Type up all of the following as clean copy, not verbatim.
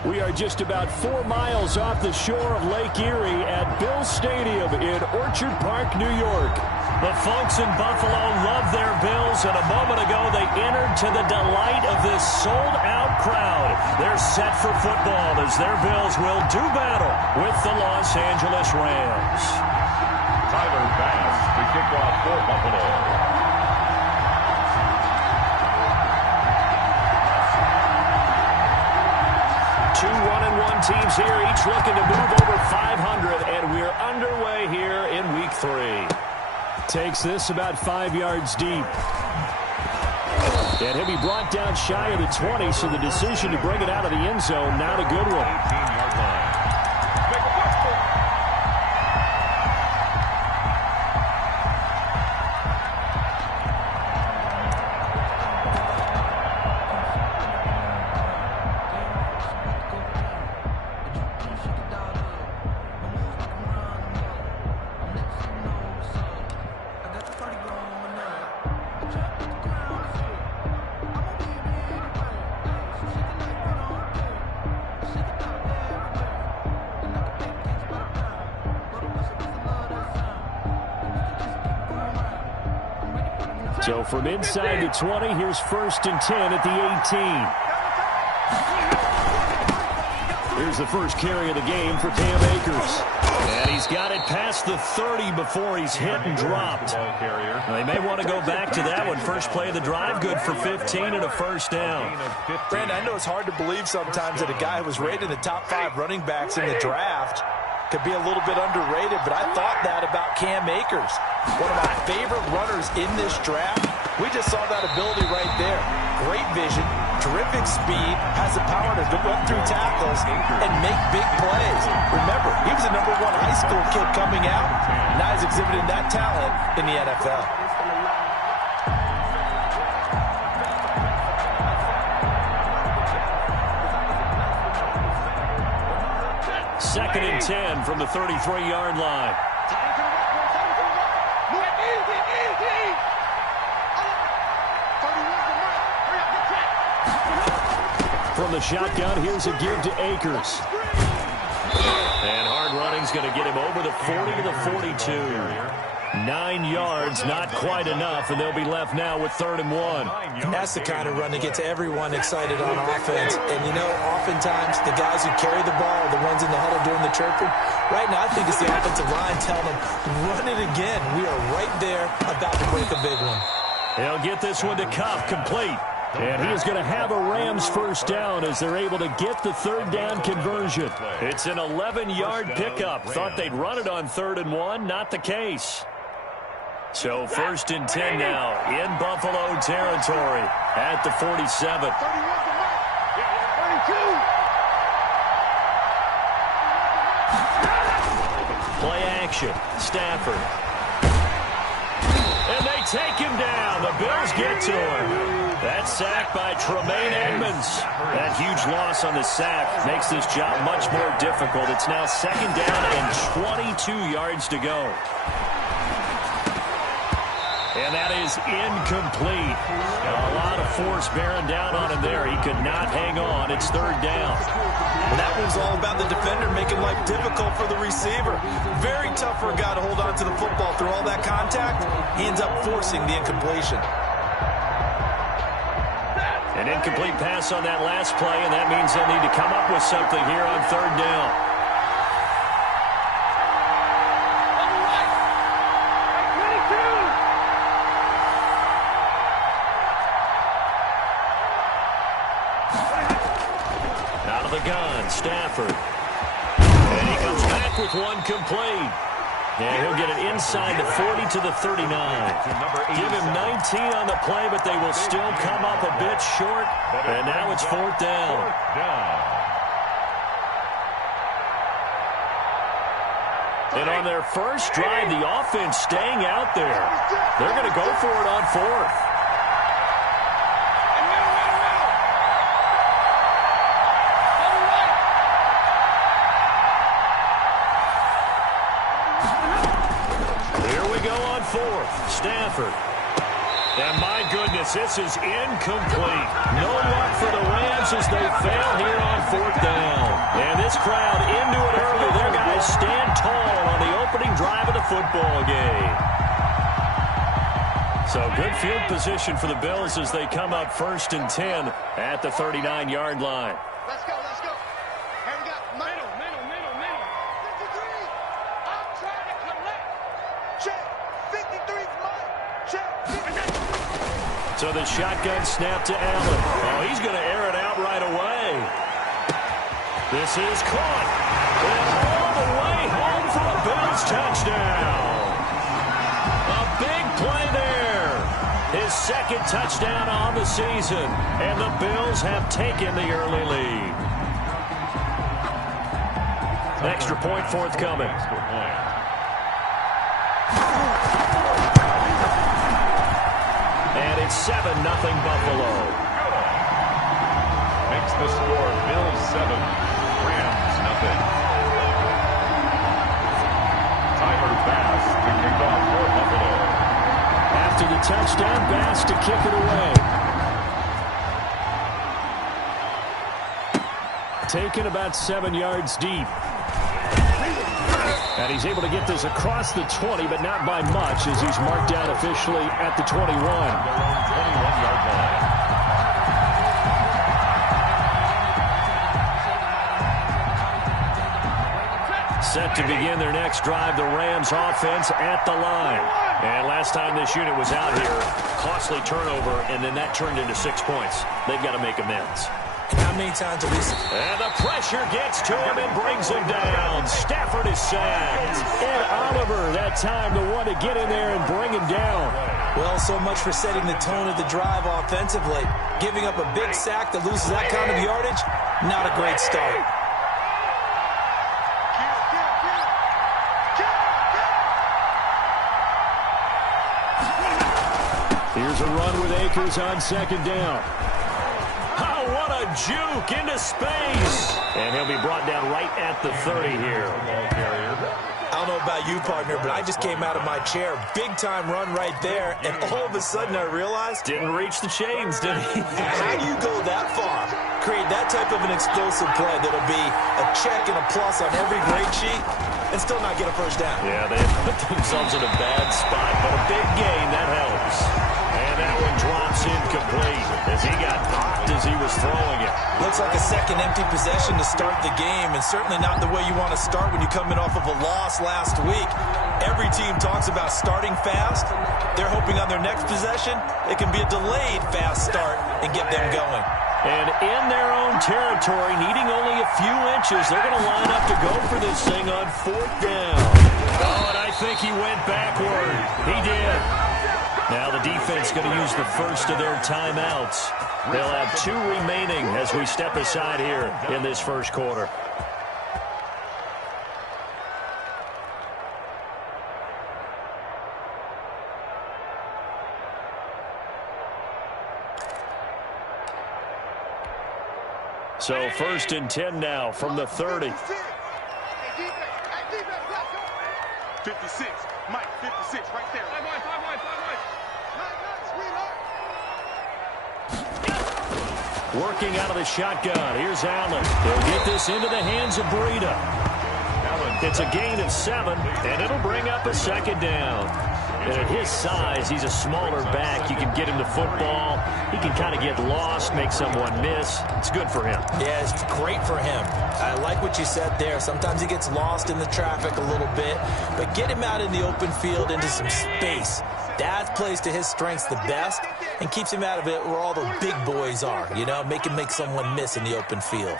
We are just about 4 miles off the shore of Lake Erie at Bill Stadium in Orchard Park, New York. The folks in Buffalo love their Bills, and a moment ago they entered to the delight of this sold-out crowd. They're set for football as their Bills will do battle with the Los Angeles Rams. Tyler Bass, the kickoff for Buffalo. Two 1-1 teams here, each looking to move over 500, and we're underway here in Week 3. Takes this about 5 yards deep. And he'll be brought down shy of the 20, so the decision to bring it out of the end zone, not a good one. 18-yard line. So from inside the 20, here's 1st and 10 at the 18. Here's the first carry of the game for Cam Akers. And he's got it past the 30 before he's hit and dropped. They may want to go back to that one. First play of the drive, good for 15 and a first down. Brandon, I know it's hard to believe sometimes that a guy who was rated in the top 5 running backs in the draft could be a little bit underrated, but I thought that about Cam Akers. One of my favorite runners in this draft. We just saw that ability right there. Great vision, terrific speed, has the power to run through tackles and make big plays. Remember, he was a #1 high school kid coming out. Now he's exhibiting that talent in the NFL. Second and 10 from the 33-yard line. From the shotgun, here's a give to Akers. And hard running's going to get him over the 40 to the 42. 9 yards, not quite enough, and they'll be left now with 3rd and 1. That's the kind of run that gets everyone excited on offense. And, you know, oftentimes the guys who carry the ball are the ones in the huddle doing the chirping. Right now, I think it's the offensive line telling them, run it again. We are right there about to break a big one. They'll get this one to Cup, complete. And he is going to have a Rams first down as they're able to get the 3rd down conversion. It's an 11-yard pickup. Thought they'd run it on 3rd and 1. Not the case. So 1st and 10 now in Buffalo territory at the 47. Play action. Stafford. And they take him down. The Bills get to him. That sack by Tremaine Edmonds. That huge loss on the sack makes this job much more difficult. It's now 2nd down and 22 yards to go. And that is incomplete. A lot of force bearing down on him there. He could not hang on. It's 3rd down. And that one's all about the defender making life difficult for the receiver. Very tough for a guy to hold on to the football through all that contact. He ends up forcing the incompletion. An incomplete pass on that last play, and that means they'll need to come up with something here on 3rd down. Out of the gun, Stafford. And he comes back with one complete. And he'll get it inside the 40 to the 39. Give him 19 on the play, but they will still come up a bit short. And now it's 4th down. And on their first drive, the offense staying out there. They're going to go for it on 4th. Stafford. And my goodness, this is incomplete. No luck for the Rams as they fail here on 4th down. And this crowd into it early. Their guys stand tall on the opening drive of the football game. So good field position for the Bills as they come up 1st and 10 at the 39-yard line. Let's go, let's go. Here we go. Middle. 53. I'm trying to collect. Check. 53's mine. Check. 53. So the shotgun snap to Allen. Oh, he's going to air it out right away. This is caught. And all the way home for a Bills touchdown. A big play there. His 2nd touchdown on the season. And the Bills have taken the early lead. Extra point forthcoming. And it's 7-0 Buffalo. Makes the score Bills 7, Rams 0. Tyler Bass to kick off for Buffalo. After the touchdown, Bass to kick it away. Taken about 7 yards deep. And he's able to get this across the 20, but not by much as he's marked down officially at the 21. 21-yard line. Set to begin their next drive, the Rams offense at the line. And last time this unit was out here, costly turnover, and then that turned into 6 points. They've got to make amends. How many times have we seen? And the pressure gets to him and brings him down. Stafford is sacked. And Oliver, that time, the one to get in there and bring him down. Well, so much for setting the tone of the drive offensively. Giving up a big sack that loses that kind of yardage, not a great start. Here's a run with Akers on 2nd down. Oh, what a juke into space. And he'll be brought down right at the 30 here. I don't know about you, partner, but I just came out of my chair. Big-time run right there, and all of a sudden I realized... Didn't reach the chains, did he? How do you go that far? Create that type of an explosive play that'll be a check and a plus on every grade sheet and still not get a first down. Yeah, they put themselves in a bad spot, but a big gain, that helps. And that one drops incomplete as he got popped as he was throwing it. Looks like a second empty possession to start the game, and certainly not the way you want to start when you're coming off of a loss last week. Every team talks about starting fast. They're hoping on their next possession it can be a delayed fast start and get them going. And in their own territory, needing only a few inches, they're going to line up to go for this thing on 4th down. Oh, and I think he went backward. He did. Now the defense going to use the first of their timeouts. They'll have 2 remaining as we step aside here in this first quarter. So 1st and 10 now from the 30. 56. Mike, 56 right there. Five wide. Working out of the shotgun. Here's Allen. He'll get this into the hands of Breida. It's a gain of 7, and it'll bring up a 2nd down. And at his size, he's a smaller back. You can get him to football. He can kind of get lost, make someone miss. It's good for him. Yeah, it's great for him. I like what you said there. Sometimes he gets lost in the traffic a little bit, but get him out in the open field into some space. That plays to his strengths the best and keeps him out of it where all the big boys are, you know, make someone miss in the open field.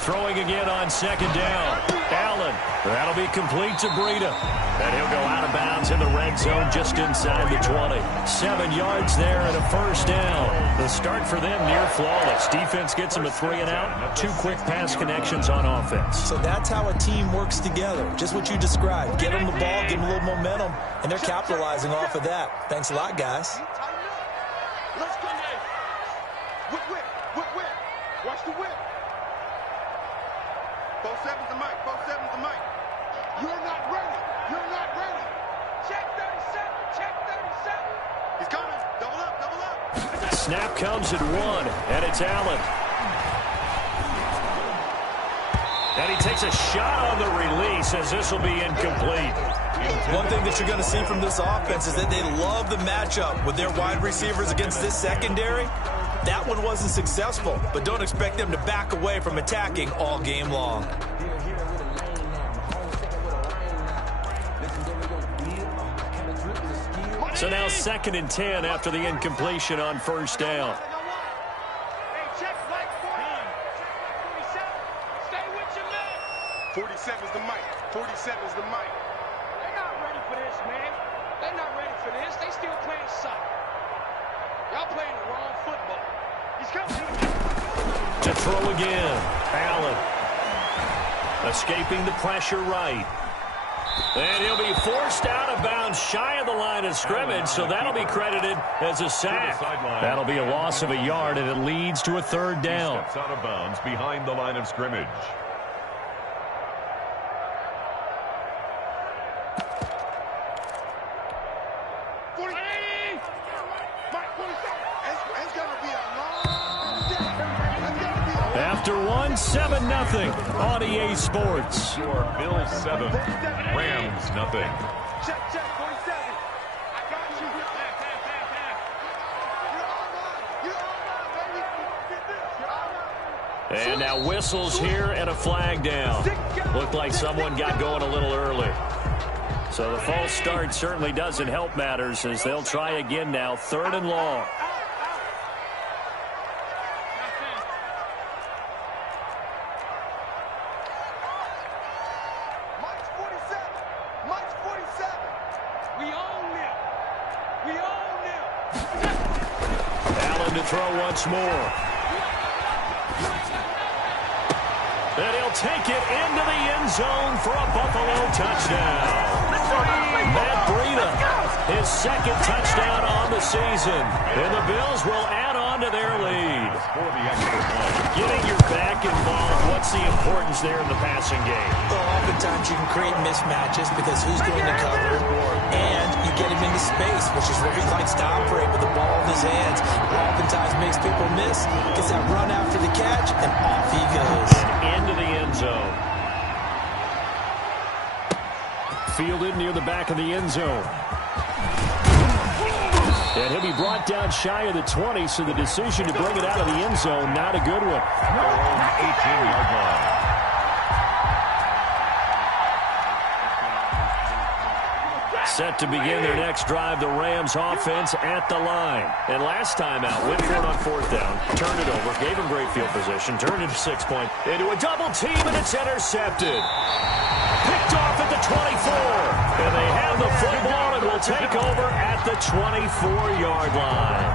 Throwing again on 2nd down. Allen. That'll be complete to Breida. And he'll go out of bounds in the red zone just inside the 20. 7 yards there and a 1st down. The start for them near flawless. Defense gets them a 3 and out. 2 quick pass connections on offense. So that's how a team works together. Just what you described. Get them the ball, give them a little momentum, and they're capitalizing off of that. Thanks a lot, guys. Let's go, man. Whip. Watch the whip. 4-7's the mic. 4-7's the mic. You're not ready. Check 37. He's coming. Double up. snap comes at 1, and it's Allen. And he takes a shot on the release as this will be incomplete. One thing that you're going to see from this offense is that they love the matchup with their wide receivers against this secondary. That one wasn't successful, but don't expect them to back away from attacking all game long. So now 2nd and 10 after the incompletion on first down. 47 is the mic. 47 is the mic. They're not ready for this, man. They're not ready for this. They still playing soccer. Y'all playing the wrong football. He's coming. To throw again. Allen. Escaping the pressure right. And he'll be forced out of bounds shy of the line of scrimmage, so that'll be credited as a sack. That'll be a loss of a yard, and it leads to a 3rd down. Steps out of bounds behind the line of scrimmage. After 1, 7-0 on EA Sports. Your Bills 7, Rams nothing. Check, 47. I got you. You're all right, baby. And now whistles here and a flag down. Looked like someone got going a little early. So the false start certainly doesn't help matters as they'll try again now, 3rd and long. Allen to throw once more. And he'll take it into the end zone for a Buffalo touchdown. Matt Breida, his 2nd touchdown on the season. And the Bills will add on to their lead. Getting your back involved, what's the importance there in the passing game? Well, oftentimes you can create mismatches because who's going to cover, and you get him into space, which is where he likes to operate with the ball in his hands. Oftentimes makes people miss, gets that run after the catch, and off he goes. And into the end zone. Fielded near the back of the end zone. And he'll be brought down shy of the 20, so the decision to bring it out of the end zone, not a good one. 18-yard line. Set to begin their next drive, the Rams offense at the line. And last time out, went for it on 4th down, turned it over, gave him great field position, turned it 6 point into a double team, and it's intercepted. Picked off at the 24. And they have the football and will take over at the 24-yard line.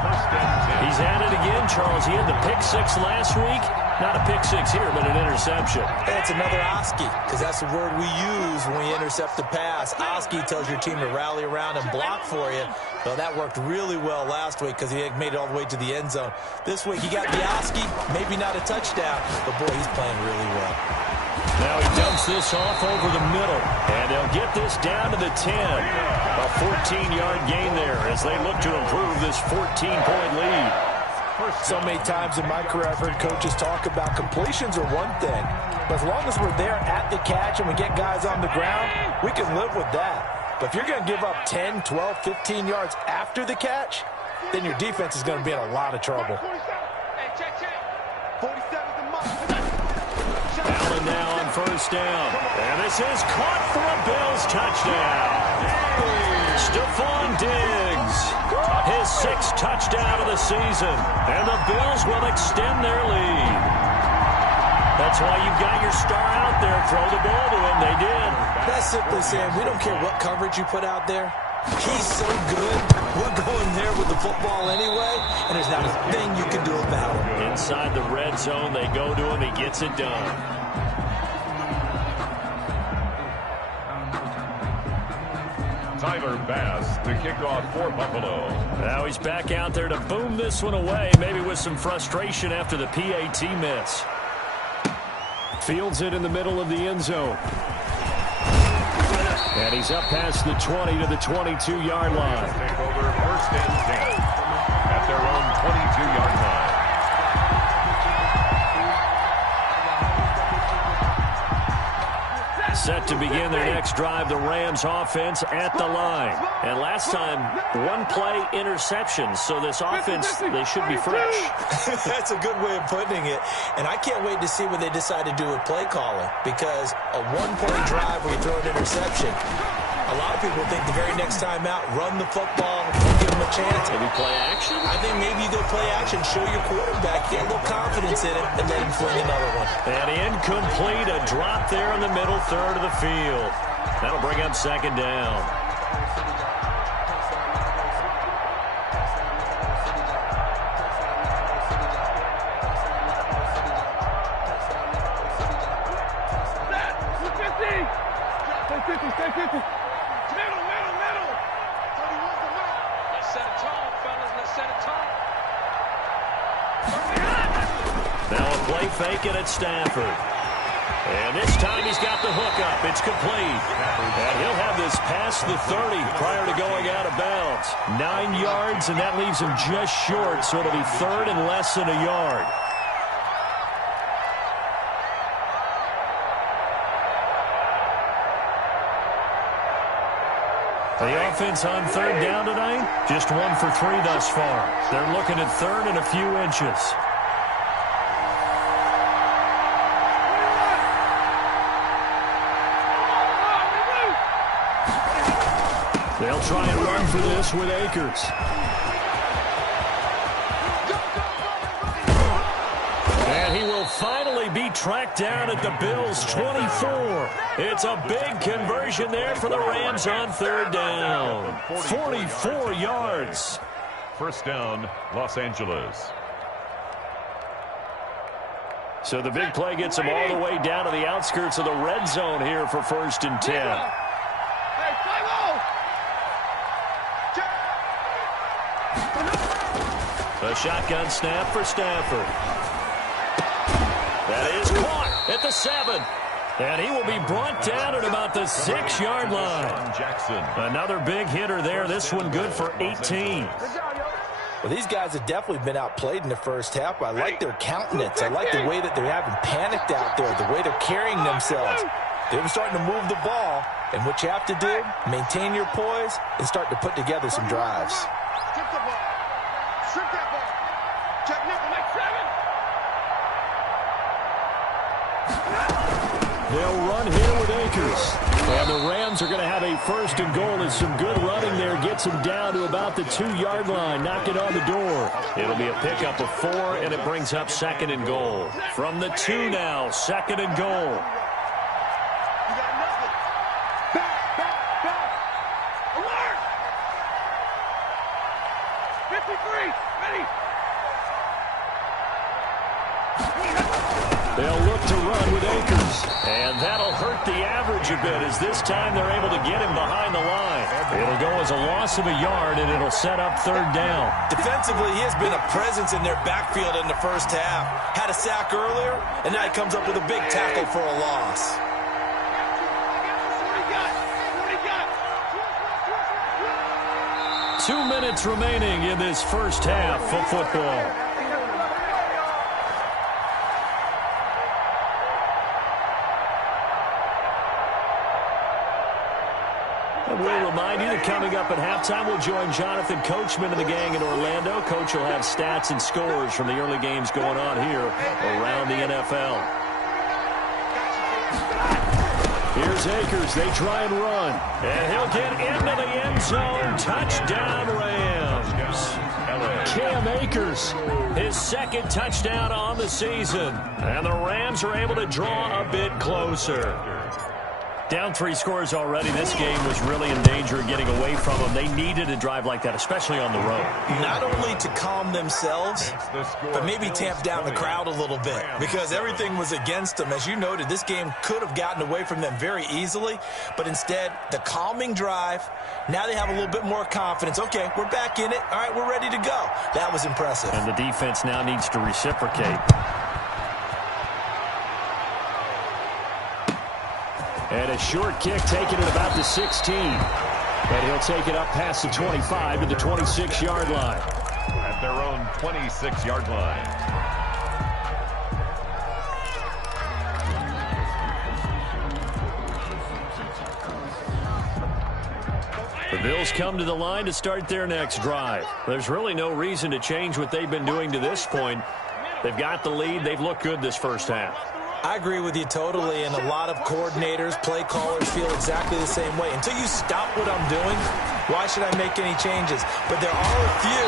He's at it again, Charles. He had the pick 6 last week. Not a pick 6 here, but an interception. That's another Oski, because that's the word we use when we intercept the pass. Oski tells your team to rally around and block for you. Well, that worked really well last week because he made it all the way to the end zone. This week he got the Oski, maybe not a touchdown, but boy, he's playing really well. Now he dumps this off over the middle, and they'll get this down to the 10. A 14-yard gain there as they look to improve this 14-point lead. So many times in my career I've heard coaches talk about completions are one thing, but as long as we're there at the catch and we get guys on the ground, we can live with that. But if you're going to give up 10, 12, 15 yards after the catch, then your defense is going to be in a lot of trouble. Allen now on first down. And this is caught for a Bills touchdown. Stephon Diggs, his 6th touchdown of the season. And the Bills will extend their lead. That's why you've got your star out there. Throw the ball to him. They did. That's simply saying we don't care what coverage you put out there. He's so good. We're going there with the football anyway, and there's not a thing you can do about it. Inside the red zone, they go to him. He gets it done. Tyler Bass, the kickoff for Buffalo. Now he's back out there to boom this one away, maybe with some frustration after the PAT miss. Fields it in the middle of the end zone. And he's up past the 20 to the 22-yard line. Take over 1st and 10 at their own Set to begin their next drive, the Rams offense at the line. And last time, one-play interception. So this offense, they should be fresh. That's a good way of putting it. And I can't wait to see what they decide to do with play calling. Because a one-play drive where you throw an interception, a lot of people think the very next time out, run the football, give them a chance. Maybe play action? I think maybe you go play action, show your quarterback, get a little confidence in it, and let him fling another one. And incomplete, a drop there in the middle third of the field. That'll bring up second down. Stay 50. Middle. Let's set it tall, fellas. Let's set it tall. Now a play fake it at Stafford. And this time he's got the hook up. It's complete. And he'll have this past the 30 prior to going out of bounds. 9 yards, and that leaves him just short, so it'll be third and less than a yard. The offense on third down tonight, just 1 for 3 thus far. They're looking at third and a few inches. They'll try and run for this with Akers. And he will finally be tracked down at the Bills' 24. It's a big conversion there for the Rams on third down. 44 yards. First down, Los Angeles. So the big play gets them all the way down to the outskirts of the red zone here for 1st and 10. A shotgun snap for Stafford. That is caught at the 7. And he will be brought down at about the 6-yard line. Jackson. Another big hitter there. This one good for 18. Well, these guys have definitely been outplayed in the first half. I like their countenance. I like the way that they're having panicked out there, the way they're carrying themselves. They're starting to move the ball. And what you have to do, maintain your poise and start to put together some drives. Strip the ball. Strip that ball. Check nickel, make 7. They'll run here with Akers. And the Rams are going to have a 1st and goal as some good running there gets them down to about the 2-yard line. Knock it on the door. It'll be a pickup of 4, and it brings up 2nd and goal. From the 2 now, 2nd and goal. You got nothing. Back. Alert! 53, ready. They'll look to run with Akers. And that'll hurt the average a bit as this time they're able to get him behind the line. It'll go as a loss of a yard, and it'll set up third down. Defensively, he has been a presence in their backfield in the first half. Had a sack earlier, and now he comes up with a big tackle for a loss. 2 minutes remaining in this first half of football. And we'll remind you that coming up at halftime, we'll join Jonathan Coachman and the gang in Orlando. Coach will have stats and scores from the early games going on here around the NFL. Here's Akers. They try and run. And he'll get into the end zone. Touchdown, Rams. Cam Akers, his 2nd touchdown on the season. And the Rams are able to draw a bit closer. Down 3 scores already. This game was really in danger of getting away from them. They needed a drive like that, especially on the road. Not only to calm themselves, but maybe tamp down the crowd a little bit because everything was against them. As you noted, this game could have gotten away from them very easily, but instead, the calming drive, now they have a little bit more confidence. Okay, we're back in it. All right, we're ready to go. That was impressive. And the defense now needs to reciprocate. And a short kick taken at about the 16. And he'll take it up past the 25 to the 26-yard line. At their own 26-yard line. The Bills come to the line to start their next drive. There's really no reason to change what they've been doing to this point. They've got the lead. They've looked good this first half. I agree with you totally, and a lot of coordinators, play callers feel exactly the same way. Until you stop what I'm doing, why should I make any changes? But there are a few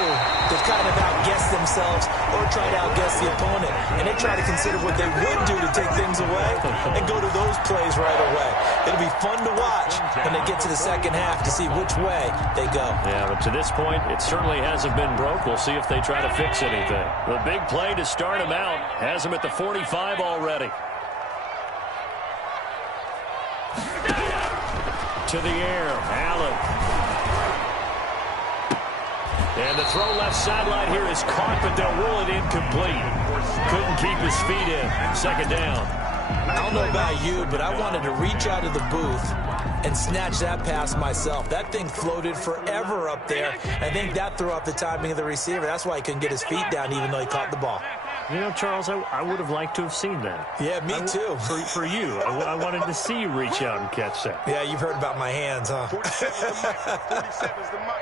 that kind of outguess themselves or try to outguess the opponent, and they try to consider what they would do to take things away and go to those plays right away. It'll be fun to watch when they get to the second half to see which way they go. Yeah, but to this point, it certainly hasn't been broke. We'll see if they try to fix anything. The big play to start him out has him at the 45 already. To the air, Allen. And the throw left sideline here is caught, but they'll rule it incomplete. Couldn't keep his feet in. Second down. I don't know about you, but I wanted to reach out of the booth and snatch that pass myself. That thing floated forever up there. I think that threw off the timing of the receiver. That's why he couldn't get his feet down even though he caught the ball. You know, Charles, I would have liked to have seen that. Yeah, me too. For you. I wanted to see you reach out and catch that. Yeah, you've heard about my hands, huh? 47's the mic.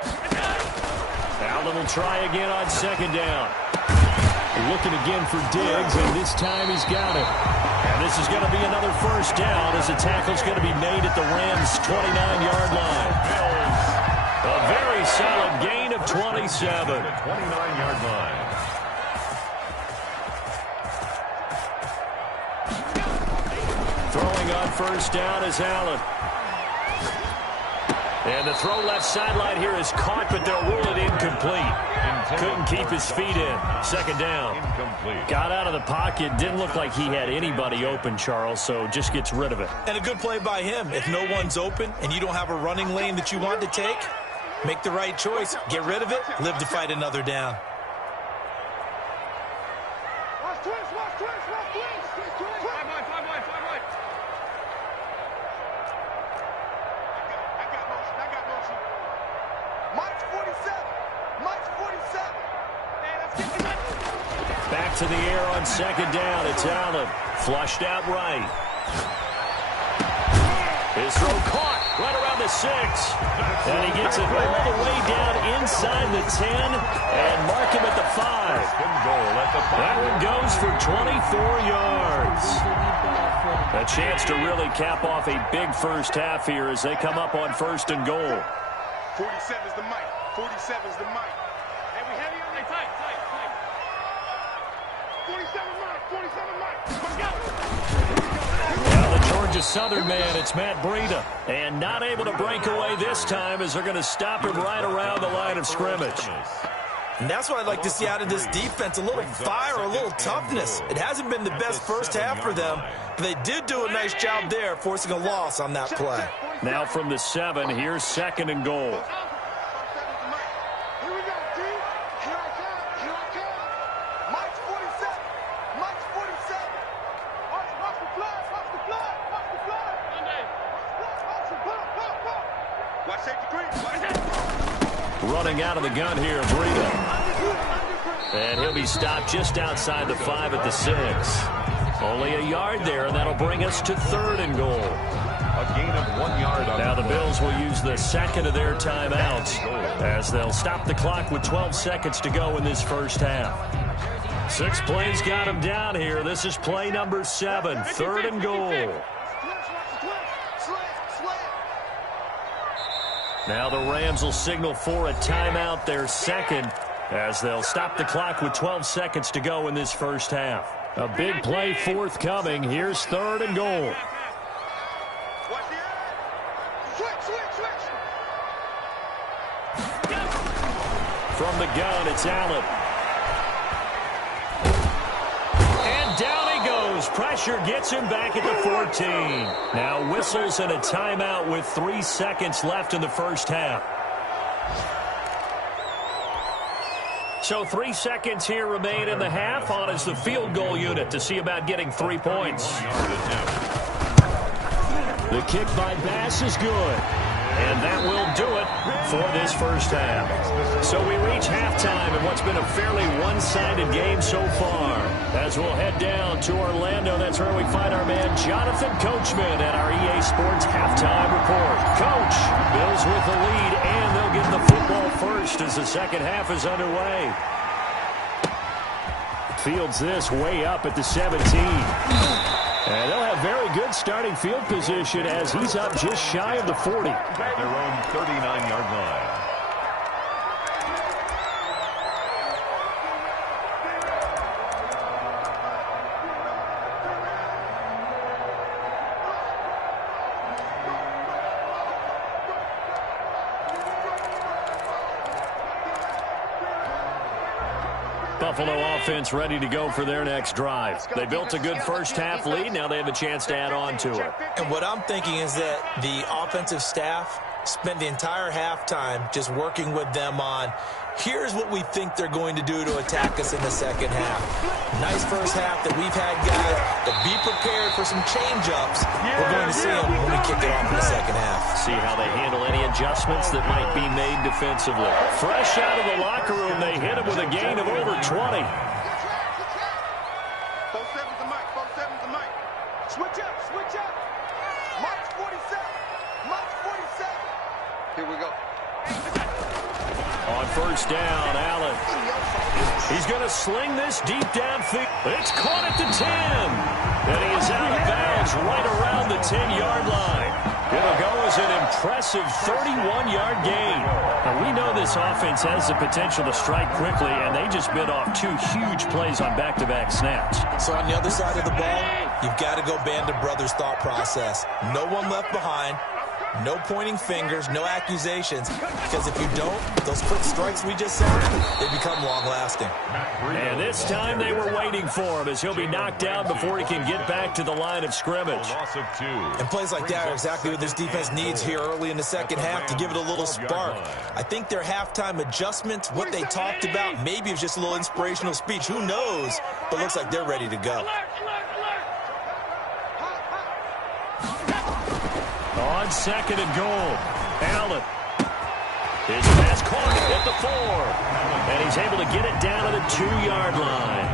Allen will try again on second down. Looking again for Diggs, and this time he's got it. And this is going to be another first down as the tackle's going to be made at the Rams' 29-yard line. A very solid gain of 27. 29-yard line. Throwing on first down is Allen. And the throw left sideline here is caught, but they'll rule it incomplete. Couldn't keep his feet in. Second down. Incomplete. Got out of the pocket. Didn't look like he had anybody open, Charles, so just gets rid of it. And a good play by him. If no one's open and you don't have a running lane that you want to take, make the right choice. Get rid of it. Live to fight another down. Watch twist, watch twist, watch twist. Five right. I got motion. Mike's 47. Mike's 47. Man, let's get this. Back to the air on second down. It's Allen. Flushed out right. His throw caught right around the 6. And he gets it all the way down inside the 10 and mark him at the 5. That one goes for 24 yards. A chance to really cap off a big first half here as they come up on first and goal. 47's the mic. 47's the mic. And we heavy on the tight. 47 mic. 47 mic. Let's go. Now the Georgia Southern man, it's Matt Breida. And not able to break away this time as they're going to stop him right around the line of scrimmage. And that's what I'd like to see out of this defense, a little fire, a little toughness. It hasn't been the best first half for them, but they did do a nice job there, forcing a loss on that play. Now from the 7, here's second and goal. Here we go, D. Here I come. Mike's 47. Mike's 47. Watch the blood. Watch safety green. Running out of the gun here, Breida. And he'll be stopped just outside the 5 at the 6. Only a yard there, and that'll bring us to third and goal. A gain of 1 yard on Now the the Bills will use the second of their timeouts as they'll stop the clock with 12 seconds to go in this first half. 6 plays got him down here. This is play number 7, third and goal. Now the Rams will signal for a timeout, their second, as they'll stop the clock with 12 seconds to go in this first half. A big play forthcoming. Here's third and goal. From the gun, it's Allen. And down he goes. Pressure gets him back at the 14. Now whistles and a timeout with 3 seconds left in the first half. So 3 seconds here remain in the half. On is the field goal unit to see about getting 3 points. The kick by Bass is good. And that will do it for this first half. So we reach halftime in what's been a fairly one-sided game so far. As we'll head down to Orlando, that's where we find our man Jonathan Coachman at our EA Sports Halftime Report. Coach, Bills with the lead, and they'll get the football first as the second half is underway. Fields this way up at the 17. And they'll have very good starting field position as he's up just shy of the 40. At their own 39-yard line. Buffalo offense ready to go for their next drive. They built a good first-half lead. Now they have a chance to add on to it. And what I'm thinking is that the offensive staff spent the entire halftime just working with them on, here's what we think they're going to do to attack us in the second half. Nice first half that we've had, guys, but be prepared for some change-ups. We're going to see them when we kick it off in the second half. See how they handle any adjustments that might be made defensively. Fresh out of the locker room, they hit him with a gain of over 20. 4-7's the mic. 4-7's the mic. Switch up. Switch up. Mike's 47. Mike's 47. Here we go. On first down, Allen. He's going to sling this deep downfield. It's caught at the 10. And he is out of bounds right around the 10-yard line. It'll go as an impressive 31-yard gain. Now, we know this offense has the potential to strike quickly, and they just bit off two huge plays on back-to-back snaps. So on the other side of the ball, you've got to go Band of Brothers thought process. No one left behind. No pointing fingers, no accusations, because if you don't, those quick strikes we just saw, they become long-lasting. And this time they were waiting for him as he'll be knocked down before he can get back to the line of scrimmage. Loss of 2. And plays like that are exactly what this defense needs here early in the second half to give it a little spark. I think their halftime adjustments, what they talked about, maybe it was just a little inspirational speech. Who knows? But looks like they're ready to go. On second and goal, Allen. His pass caught at the 4. And he's able to get it down to the 2-yard line.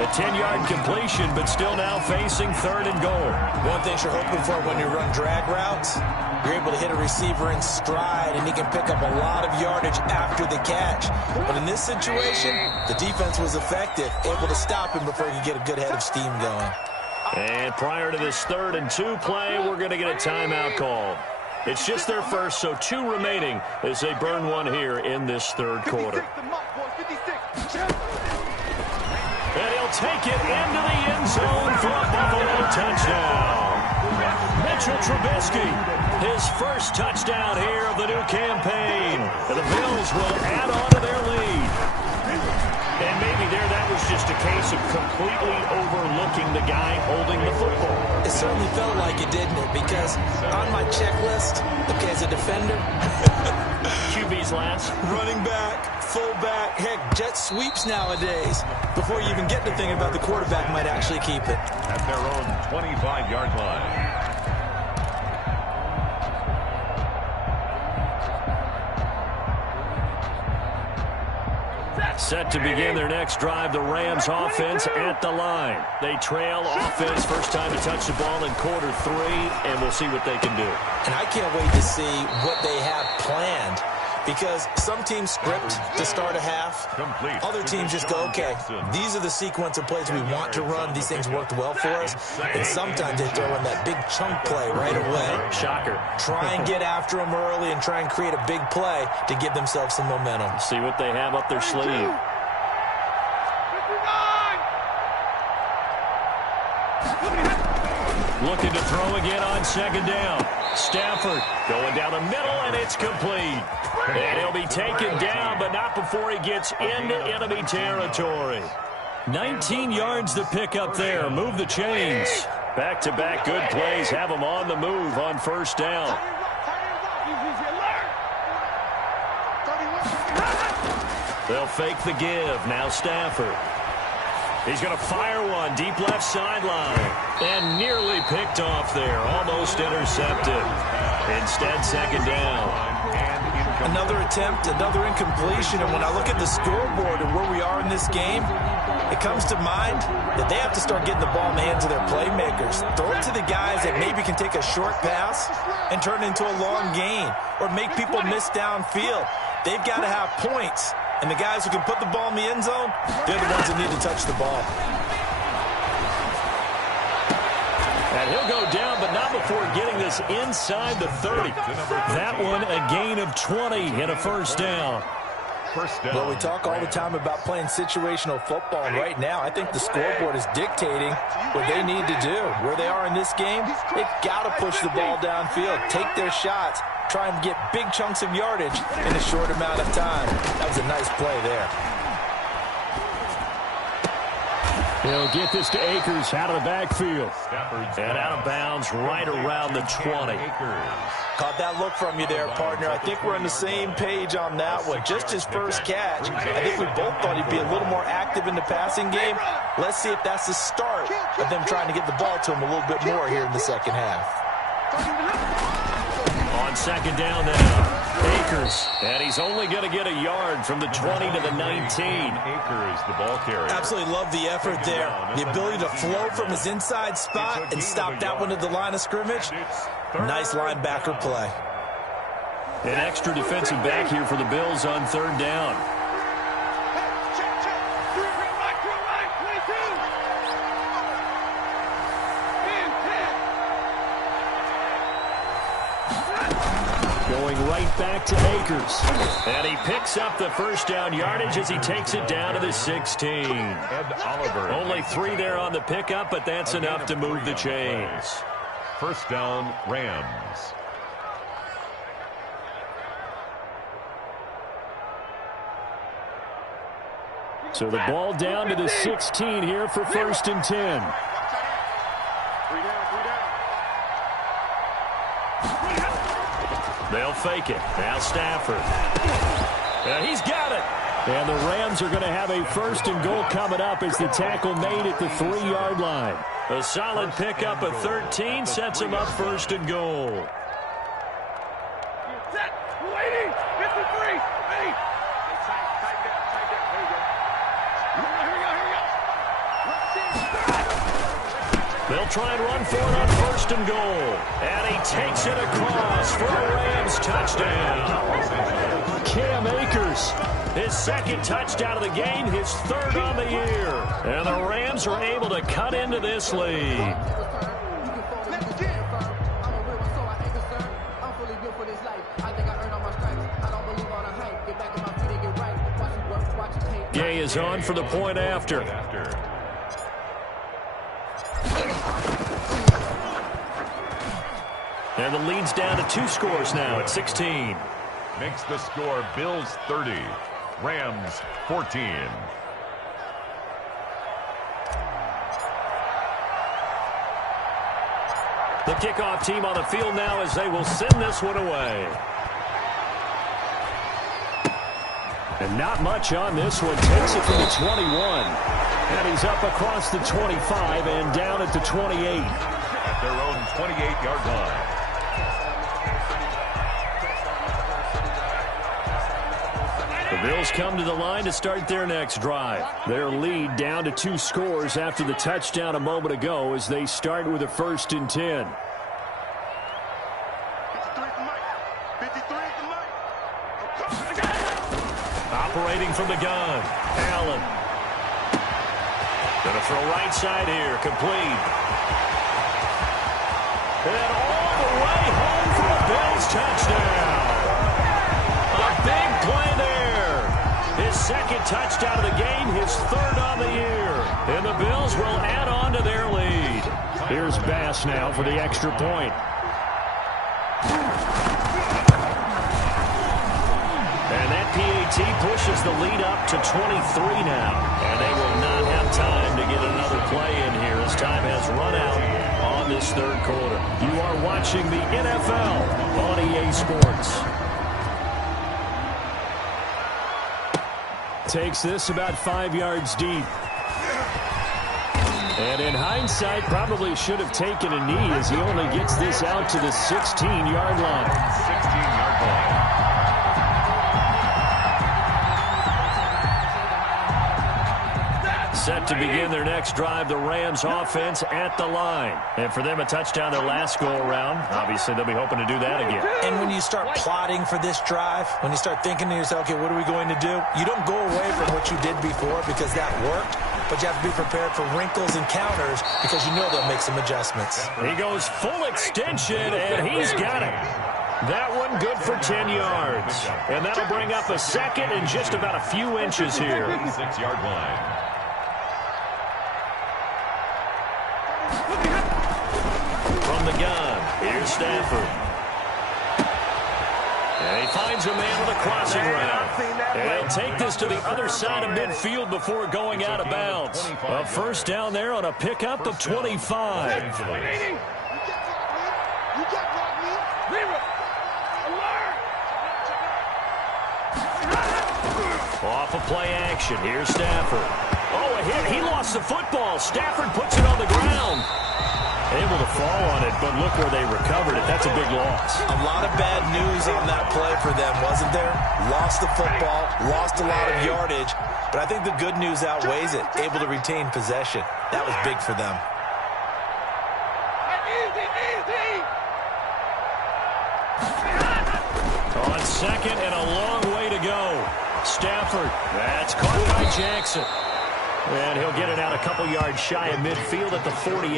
A 10-yard completion, but still now facing third and goal. One thing you're hoping for when you run drag routes, you're able to hit a receiver in stride, and he can pick up a lot of yardage after the catch. But in this situation, the defense was effective, able to stop him before he could get a good head of steam going. And prior to this 3rd and 2 play, we're going to get a timeout call. It's just their first, so 2 remaining as they burn one here in this third quarter. And he'll take it into the end zone for a Buffalo touchdown. Mitchell Trubisky, his first touchdown here of the new campaign. And the Bills will add on to their lead. And maybe that was just a case of completely overlooking the guy holding the football. It certainly felt like it, didn't it? Because on my checklist, okay, as a defender, QB's last. running back, fullback, heck, jet sweeps nowadays. Before you even get to thinking about the quarterback might actually keep it. At their own 25-yard line. Set to begin their next drive, the Rams offense at the line. They trail offense, first time to touch the ball in quarter 3, and we'll see what they can do. And I can't wait to see what they have planned, because some teams script to start a half. Other teams just go, okay, these are the sequence of plays we want to run. These things worked well for us. And sometimes they throw in that big chunk play right away. Shocker. Try and get after them early and try and create a big play to give themselves some momentum. See what they have up their sleeve. Looking to throw again on second down. Stafford going down the middle, and it's complete. And he'll be taken down, but not before he gets into enemy territory. 19 yards to pick up there. Move the chains. Back-to-back good plays have them on the move on first down. They'll fake the give. Now Stafford. He's going to fire one deep left sideline. And nearly picked off there. Almost intercepted. Instead, second down. Another attempt, another incompletion, and when I look at the scoreboard and where we are in this game, it comes to mind that they have to start getting the ball in the hands of their playmakers. Throw it to the guys that maybe can take a short pass and turn it into a long gain or make people miss downfield. They've got to have points, and the guys who can put the ball in the end zone, they're the ones that need to touch the ball. And he'll go down, but not before getting this inside the 30. That one a gain of 20 and a first down. Well, we talk all the time about playing situational football, and right now I think the scoreboard is dictating what they need to do. Where they are in this game, they've got to push the ball downfield, take their shots, try and get big chunks of yardage in a short amount of time. That was a nice play there. He'll get this to Akers out of the backfield. And out of bounds right around the 20. Caught that look from you there, partner. I think we're on the same page on that one. Just his first catch. I think we both thought he'd be a little more active in the passing game. Let's see if that's the start of them trying to get the ball to him a little bit more here in the second half. On second down now, Akers. And he's only going to get a yard from the 20 to the 19. Akers, the ball carrier. Absolutely love the effort there. The ability to flow from his inside spot and stop that one at the line of scrimmage. Nice linebacker play. An extra defensive back here for the Bills on third down. Going right back to Akers. And he picks up the first down yardage as he takes it down to the 16. Ed Oliver. Only 3 there on the pickup, but that's enough to move the chains. First down, Rams. So the ball down to the 16 here for first and 10. They'll fake it. Now Stafford. And he's got it. And the Rams are going to have a first and goal coming up as the tackle made at the 3-yard line. A solid pickup of 13 sets him up first and goal. Set. Waiting. 53. Ready. They'll try and run for it on first and goal. And he takes it across for a Rams touchdown. Cam Akers, his second touchdown of the game, his third on the year. And the Rams are able to cut into this lead. Gay is on for the point after. And the lead's down to 2 scores now at 16. Makes the score Bills 30, Rams 14. The kickoff team on the field now as they will send this one away. And not much on this one. Takes it from the 21. And he's up across the 25 and down at the 28. At their own 28-yard line. The Bills come to the line to start their next drive. Their lead down to 2 scores after the touchdown a moment ago as they start with a first and 10. Operating from the gun, Allen. Going to throw right side here, complete. And all the way home for a Bills touchdown. A big play there. His second touchdown of the game, his third on the year. And the Bills will add on to their lead. Here's Bass now for the extra point. And that PAT pushes the lead up to 23 now. And they will not have time to get another play in here as time has run out on this third quarter. You are watching the NFL on EA Sports. Takes this about 5 yards deep. And in hindsight, probably should have taken a knee as he only gets this out to the 16-yard line. 16-yard line. Set to begin their next drive, the Rams offense at the line. And for them, a touchdown their last go-around. Obviously, they'll be hoping to do that again. And when you start plotting for this drive, when you start thinking to yourself, okay, what are we going to do? You don't go away from what you did before because that worked, but you have to be prepared for wrinkles and counters because you know they'll make some adjustments. He goes full extension, and he's got it. That one good for 10 yards. And that'll bring up a second and just about a few inches here. 6-yard line. From the gun, here's Stafford. And he finds a man with a crossing route. And he'll take this to the other side of midfield before going out of bounds. A first down there on a pickup of 25. Off of play action, here's Stafford. Oh, a hit. He lost the football. Stafford puts it on the ground. Able to fall on it, but look where they recovered it. That's a big loss. A lot of bad news on that play for them, wasn't there? Lost the football, lost a lot of yardage, but I think the good news outweighs it. Able to retain possession. That was big for them. On second and a long way to go. Stafford, that's caught by Jackson. And he'll get it out a couple yards shy of midfield at the 48.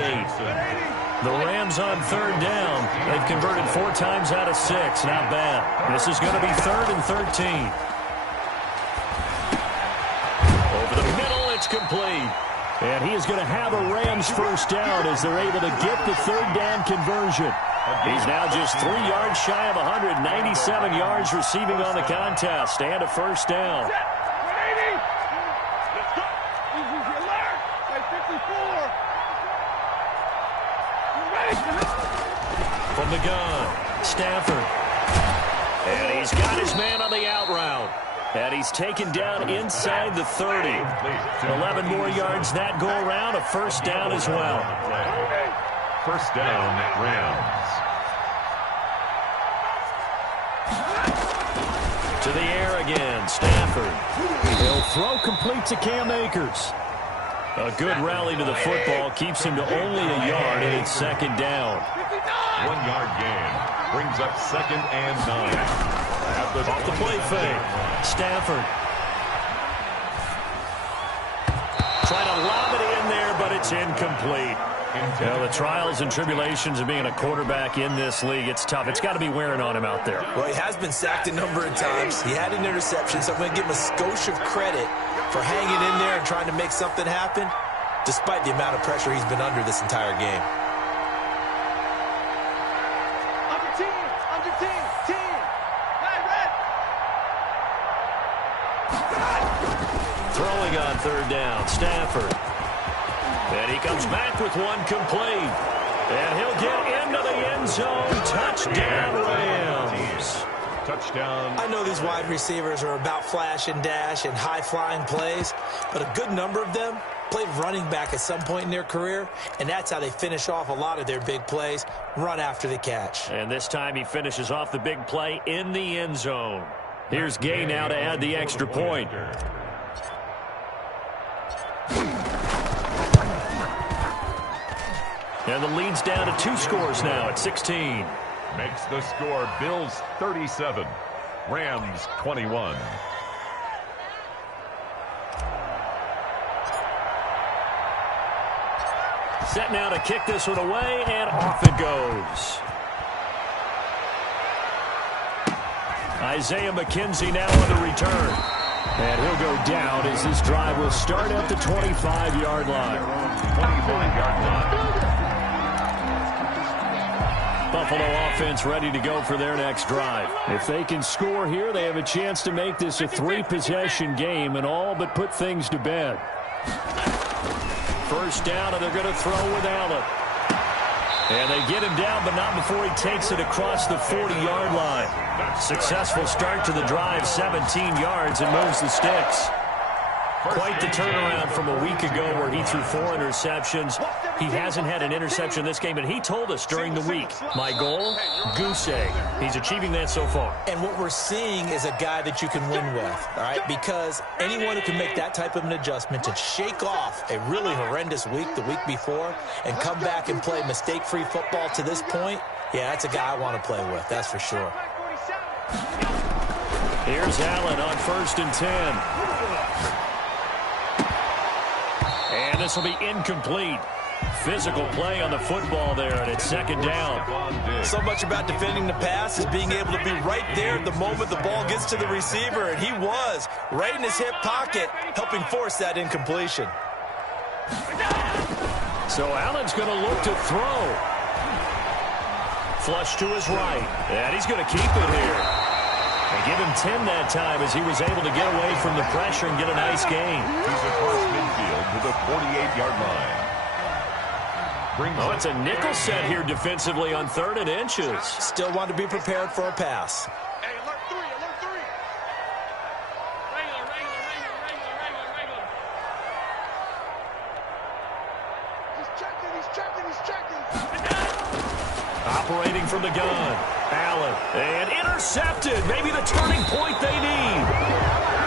The Rams on third down. They've converted 4 times out of 6. Not bad. This is going to be 3rd and 13. Over the middle, it's complete. And he is going to have a Rams first down as they're able to get the 3rd down conversion. He's now just 3 yards shy of 197 yards receiving on the contest and a first down. From the gun, Stafford. And he's got his man on the out route. And he's taken down inside the 30. 11 more yards that go around, a first down as well. First down, Rams. To the air again, Stafford. He'll throw complete to Cam Akers. A good rally to the football keeps him to only a yard, and it's second down. 1-yard gain. Brings up 2nd and 9. Off the play fake. Stafford. Trying to lob it in there, but it's incomplete. The trials and tribulations of being a quarterback in this league, it's tough. It's got to be wearing on him out there. Well, he has been sacked a number of times. He had an interception, so I'm going to give him a skosh of credit for hanging in there and trying to make something happen, despite the amount of pressure he's been under this entire game. Under 10, 10. Red. Throwing on third down, Stafford. And he comes back with one complete. And he'll get into the end zone. Touchdown, Rams. Touchdown. I know these wide receivers are about flash and dash and high-flying plays, but a good number of them played running back at some point in their career, and that's how they finish off a lot of their big plays, run after the catch. And this time he finishes off the big play in the end zone. Here's Gay now to add the extra point. And the lead's down to 2 scores now at 16. Makes the score Bills 37, Rams 21. Set now to kick this one away, and off it goes. Isaiah McKenzie now on the return. And he'll go down as this drive will start at the 25-yard line. 25-yard line. Buffalo offense ready to go for their next drive. If they can score here, they have a chance to make this a 3-possession game and all but put things to bed. First down, and they're going to throw with Allen. And they get him down, but not before he takes it across the 40-yard line. Successful start to the drive, 17 yards, and moves the sticks. Quite the turnaround from a week ago where he threw 4 interceptions. He hasn't had an interception this game, and he told us during the week, my goal, goose egg. He's achieving that so far. And what we're seeing is a guy that you can win with, all right? Because anyone who can make that type of an adjustment to shake off a really horrendous week the week before and come back and play mistake-free football to this point, yeah, that's a guy I want to play with, that's for sure. Here's Allen on 1st and 10. And this will be incomplete. Physical play on the football there, and it's 2nd down. So much about defending the pass is being able to be right there at the moment the ball gets to the receiver, and he was right in his hip pocket, helping force that incompletion. So Allen's going to look to throw. Flush to his right, and he's going to keep it here. They give him 10 that time as he was able to get away from the pressure and get a nice gain. He's across midfield to the 48-yard line. It's a nickel set here defensively on 3rd and inches. Still want to be prepared for a pass. Hey, alert 3, alert 3. Regular. He's checking. Operating from the gun. Allen. And intercepted. Maybe the turning point they need.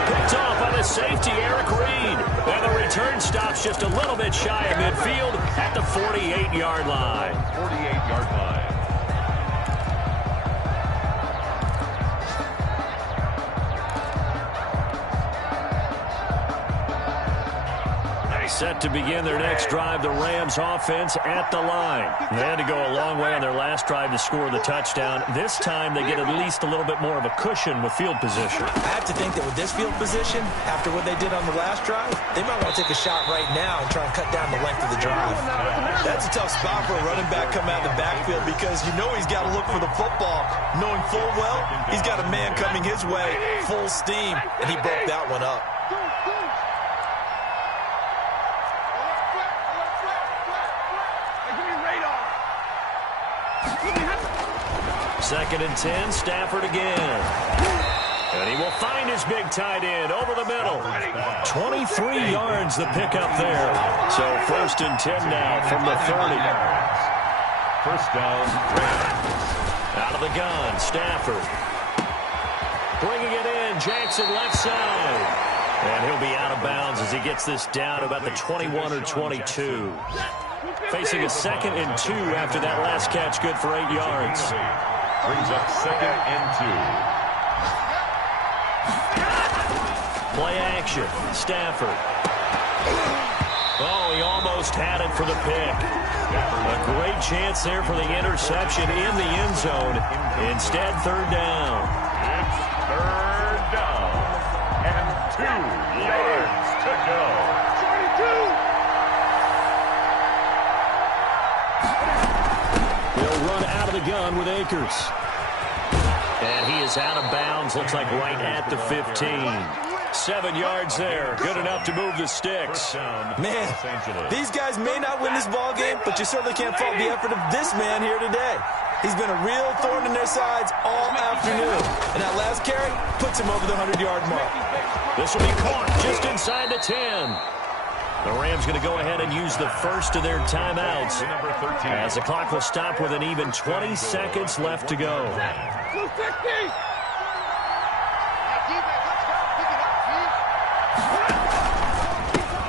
Picked off by the safety, Eric Reed. And the return stops just a little bit shy of midfield at the 48-yard line. 48-yard line. Set to begin their next drive, the Rams offense at the line. They had to go a long way on their last drive to score the touchdown. This time they get at least a little bit more of a cushion with field position. I have to think that with this field position, after what they did on the last drive, they might want to take a shot right now and try and cut down the length of the drive. That's a tough spot for a running back coming out of the backfield because you know he's got to look for the football, knowing full well he's got a man coming his way, full steam, and he broke that one up. 2nd and 10, Stafford again. And he will find his big tight end over the middle. 23 yards the pickup there. So 1st and 10 now from the 30. 1st down, Rams. Out of the gun, Stafford. Bringing it in, Jackson left side. And he'll be out of bounds as he gets this down about the 21 or 22. Facing a 2nd and 2 after that last catch, good for 8 yards. Brings up 2nd and 2. Play action, Stafford. Oh, he almost had it for the pick. A great chance there for the interception in the end zone. Instead, 3rd down. It's 3rd down. And 2 yards to go. 22. He'll run out of the gun with Akers. And he is out of bounds, looks like right at the 15. 7 yards there, good enough to move the sticks. Man, these guys may not win this ball game, but you certainly can't fault the effort of this man here today. He's been a real thorn in their sides all afternoon. And that last carry puts him over the 100-yard mark. This will be caught just inside the 10. The Rams going to go ahead and use the first of their timeouts as the clock will stop with an even 20 seconds left to go.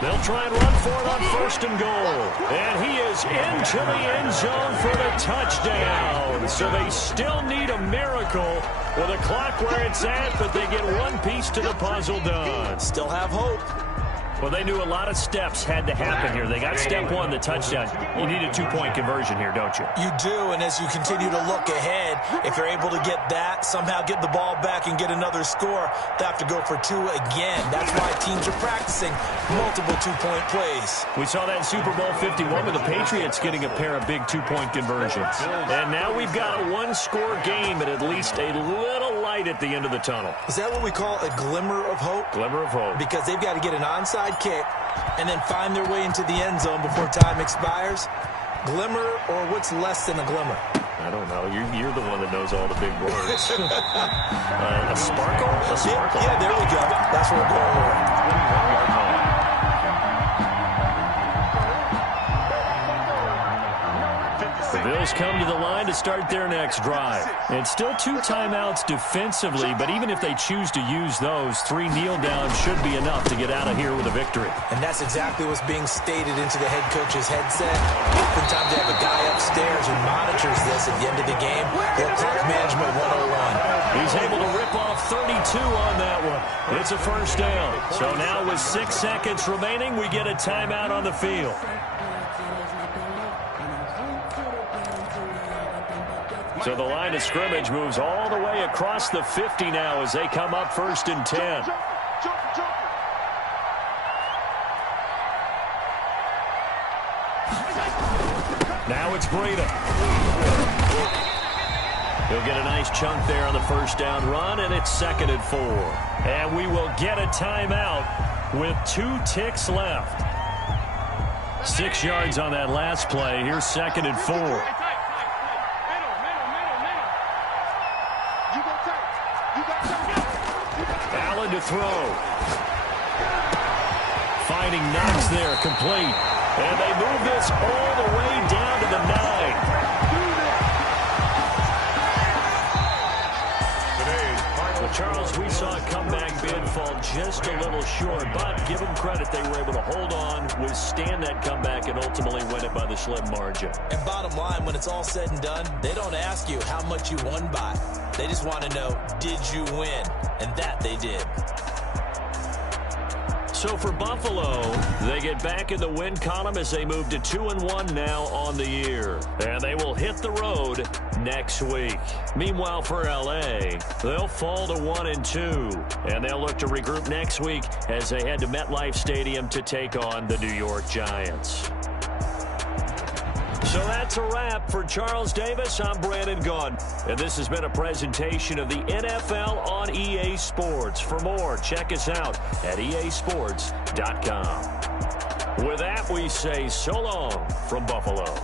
They'll try and run for it on 1st and goal. And he is into the end zone for the touchdown. So they still need a miracle with a clock where it's at, but they get one piece to the puzzle done. Still have hope. Well, they knew a lot of steps had to happen here. They got step 1, the touchdown. You need a 2-point conversion here, don't you? You do, and as you continue to look ahead, if they're able to get that, somehow get the ball back and get another score, they have to go for 2 again. That's why teams are practicing multiple 2-point plays. We saw that in Super Bowl 51 with the Patriots getting a pair of big 2-point conversions. And now we've got a 1-score game and at least a little light at the end of the tunnel. Is that what we call a glimmer of hope? Glimmer of hope. Because they've got to get an onside kick and then find their way into the end zone before time expires. Glimmer or what's less than a glimmer? I don't know. You're the one that knows all the big words. A sparkle? A sparkle. Yeah, there we go. That's what we're going with. 21-yard line. Bills come to the line to start their next drive. And still 2 timeouts defensively, but even if they choose to use those, 3 kneel downs should be enough to get out of here with a victory. And that's exactly what's being stated into the head coach's headset. Oftentimes they have a guy upstairs who monitors this at the end of the game. They'll clock management 101. He's able to rip off 32 on that one. It's a first down. So now with 6 seconds remaining, we get a timeout on the field. So the line of scrimmage moves all the way across the 50 now as they come up 1st and 10. Now it's Breida. He'll get a nice chunk there on the first down run, and it's 2nd and 4. And we will get a timeout with 2 ticks left. 6 yards on that last play. Here's 2nd and 4. Allen to throw. Finding Knox there, complete. And they move this all the way down to the 9. Well, Charles, we saw a comeback bid fall just a little short, but give them credit, they were able to hold on, withstand that comeback, and ultimately win it by the slim margin. And bottom line, when it's all said and done, they don't ask you how much you won by. They just want to know, did you win? And that they did. So for Buffalo, they get back in the win column as they move to 2-1 now on the year. And they will hit the road next week. Meanwhile, for L.A., they'll fall to 1-2. And they'll look to regroup next week as they head to MetLife Stadium to take on the New York Giants. So that's a wrap. For Charles Davis, I'm Brandon Gaudin. And this has been a presentation of the NFL on EA Sports. For more, check us out at easports.com. With that, we say so long from Buffalo.